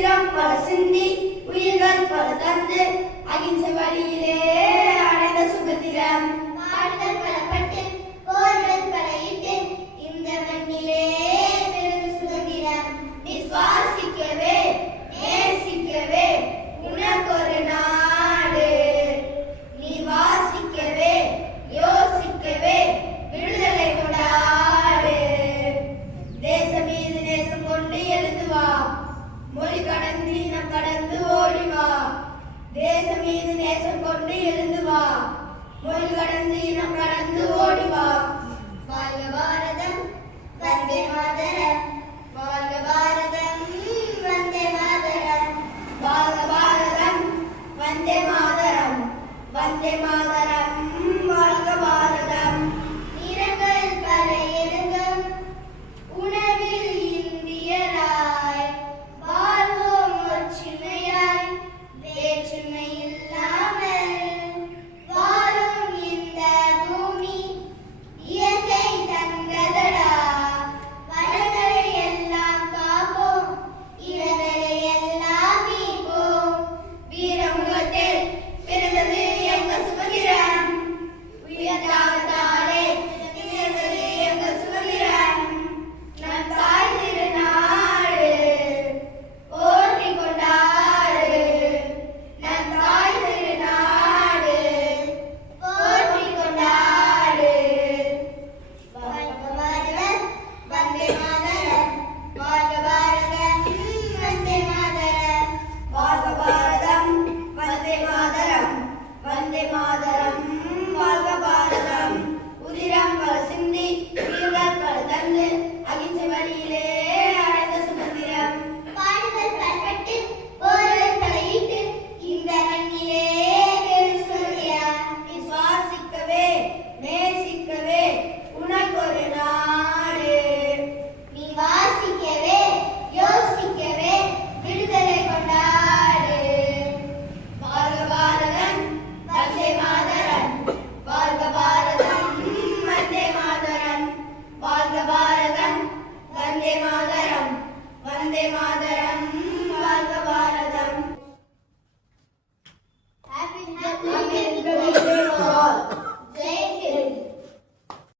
ரத்தம் பல சிந்தி உயிர்கள் பல தந்து அகிம்சை வழியிலே அடைந்த சுதந்திரம் பாடுகள் பலப்பட்டு போர்கள் பல இட்டு இந்த மண்ணிலே பிறந்த சுதந்திரம் விசுவாசிக்கவே நேசிக்கவே உனக்கொரு நாடு நீ வாசிக்கவே யோசிக்கவே விடுதலை கொண்டாடு தேசம் மீது நேசம் கொண்டு எழுந்து வா மொழி கடந்து இனம் கடந்து ஓடி வா தேசம் மீது நேசம் கொண்டு எழுந்து வா மொழி கடந்து இனம் கடந்து ஓடி வா வாழ்க பாரதம் வந்தே மாதரம் வாழ்க பாரதம்